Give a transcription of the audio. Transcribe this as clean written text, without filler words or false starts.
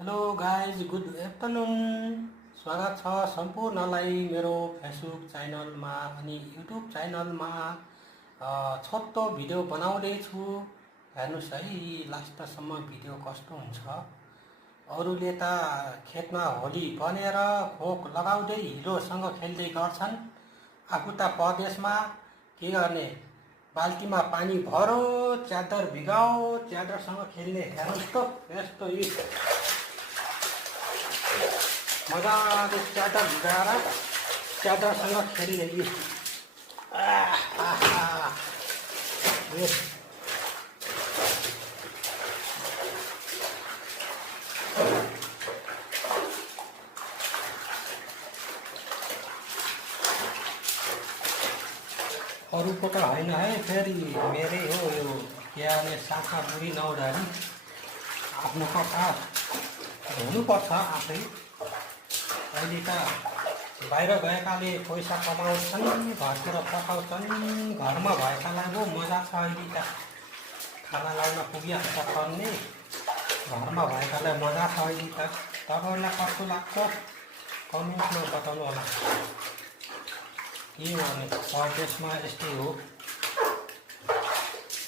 Hello guys good afternoon स्वागत छ सम्पूर्णलाई मेरो फेसबुक च्यानलमा अनि युट्युब च्यानलमा छोटो भिडियो बनाउँदैछु। हेर्नुस् है लास्टसम्म भिडियो कस्तो हुन्छ। अरूले त खेतमा होली बनेर खोक लगाउँदै हिरोसँग खेल्दै गर्छन्, आफू त परदेशमा के गर्ने, बाल्टीमा पानी भरो च्यादर भिगाओ च्यादरसँग खेल्ने। हेर्नुस् त यस्तो मजाले च्यादर भिगाएर च्यादरसँग खेल्ने। अरूको त होइन है, फेरि मेरै हो यो। के साखा बुढी नहुँदाखेरि आफ्नो कथा हुनुपर्छ आफै। अहिले त बाहिर गएकाले पैसा कमाउँछन्, घरतिर पकाउँछन्, घरमा भएकालाई पो मजा छ। अहिले त खाना लाउन पुगिहाल्छ पर्ने, घरमा भएकालाई मजा छ अहिले त। तपाईँहरूलाई कस्तो लाग्छ कमेन्टमा बताउनु होला। के गर्ने, परदेशमा यस्तै हो।